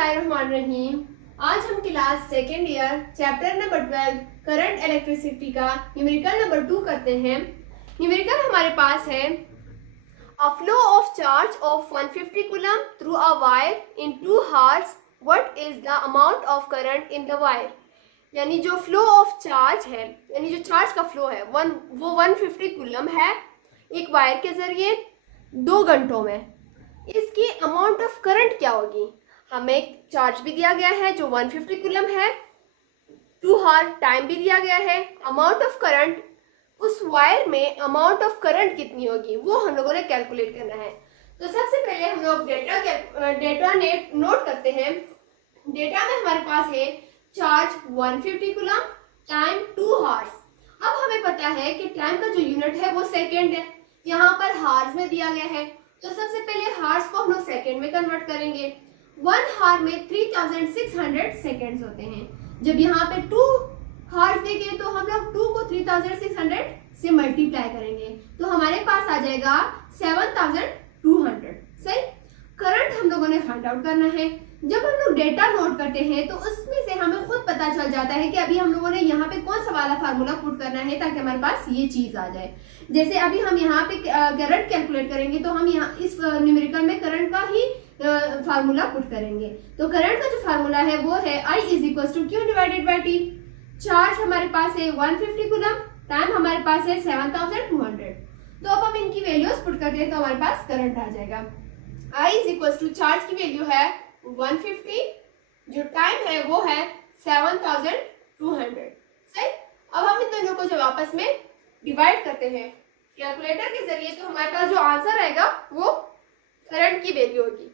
रहीम। आज हम class second year chapter number 12 current electricity का न्यूमेरिकल नंबर 2 करते हैं। न्यूमेरिकल हमारे पास है a flow of charge of 150 coulomb through a wire in 2 hours, what is the amount of current in the wire. यानी जो फ्लो ऑफ चार्ज है, यानी जो चार्ज का फ्लो है वो 150 कूलम है एक वायर के जरिए 2 घंटों में। इसकी अमाउंट ऑफ करंट क्या होगी। हमें चार्ज भी दिया गया है जो 150 कूलम है, 2 हार टाइम भी दिया गया है। अमाउंट ऑफ करंट, उस वायर में अमाउंट ऑफ करंट कितनी होगी वो हम लोगों ने कैलकुलेट करना है। तो सबसे पहले हम लोग डेटा नोट करते हैं। डेटा में हमारे पास है चार्ज 150 कूलम, टाइम 2 हार्स। अब हमें पता है कि टाइम का जो यूनिट है वो सेकेंड है, यहाँ पर हार्स में दिया गया है। तो सबसे पहले हार्स को हम लोग सेकेंड में कन्वर्ट करेंगे। 1 हार में 3600 सेकेंड्स होते हैं। जब यहाँ पे 2 हार्स देंगे तो हम लोग 2 को 3600 से मल्टीप्लाई करेंगे तो हमारे पास आ जाएगा 7200। सही। करंट हम लोगों ने फाइंड आउट करना है। जब हम लोग डेटा नोट करते हैं तो उसमें से हमें खुद पता चल जाता है कि अभी हम लोगों ने यहाँ पे कौन सा वाला फार्मूला पुट करना है ताकि हमारे पास ये चीज आ जाए। जैसे अभी हम यहाँ पे करंट कैलकुलेट करेंगे तो हम यहाँ इस न्यूमेरिकल में करंट का ही फार्मूला पुट करेंगे। तो करंट का जो फार्मूला है वो है I = Q divided by T। Charge हमारे पास है 150 कूलम, टाइम हमारे पास है 7200। तो अब हम इनकी वैल्यूज पुट करते हैं तो हमारे पास करंट आ जाएगा। I = चार्ज की वैल्यू है 150, जो टाइम है वो है 7200। सही। अब हम इन दोनों को जब आपस में डिवाइड करते हैं कैलकुलेटर के जरिए तो हमारे पास जो आंसर आएगा वो करंट की वैल्यू होगी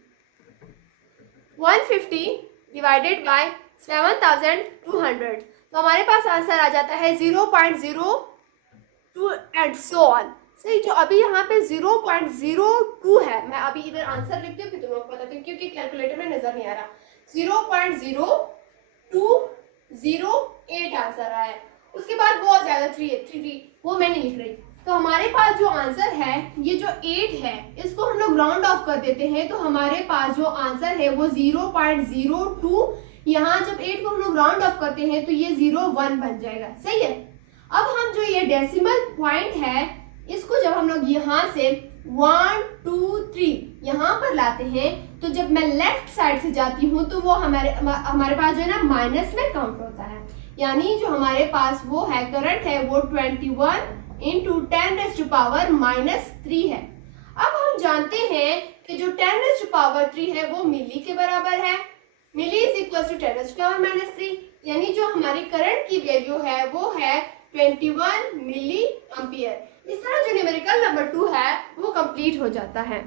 150 डिवाइडेड बाय 7200। तो हमारे पास आंसर आ जाता है 0.02 एंड सो ऑन। सही। जो अभी यहाँ पे 0.02 है, मैं अभी इधर आंसर लिखती हूँ फिर तुम लोग बताती हूँ क्योंकि कैलकुलेटर में नजर नहीं आ रहा। 0.0208 आंसर आया है। उसके बाद बहुत ज्यादा 3 वो मैं नहीं लिख रही। तो हमारे पास जो आंसर है ये जो 8 है इसको हम लोग राउंड ऑफ कर देते हैं तो हमारे पास जो आंसर है वो 0.02। यहाँ जब 8 को हम लोग राउंड ऑफ करते हैं तो ये 01 बन जाएगा। सही है। अब हम जो ये डेसिमल पॉइंट है इसको जब हम लोग यहाँ से 1 2 3 यहाँ पर लाते हैं तो जब मैं लेफ्ट साइड से जाती हूँ तो वो हमारे पास जो है ना माइनस में काउंट होता है। यानी जो हमारे पास वो है करंट है वो 21 × 10⁻³ है। अब हम जानते हैं कि जो 10⁻³ है वो मिली के बराबर है। मिली = 10⁻³ यानी जो हमारी करंट की वैल्यू है वो है 21 मिली एम्पियर। इस तरह जो न्यूमेरिकल नंबर 2 है वो कंप्लीट हो जाता है।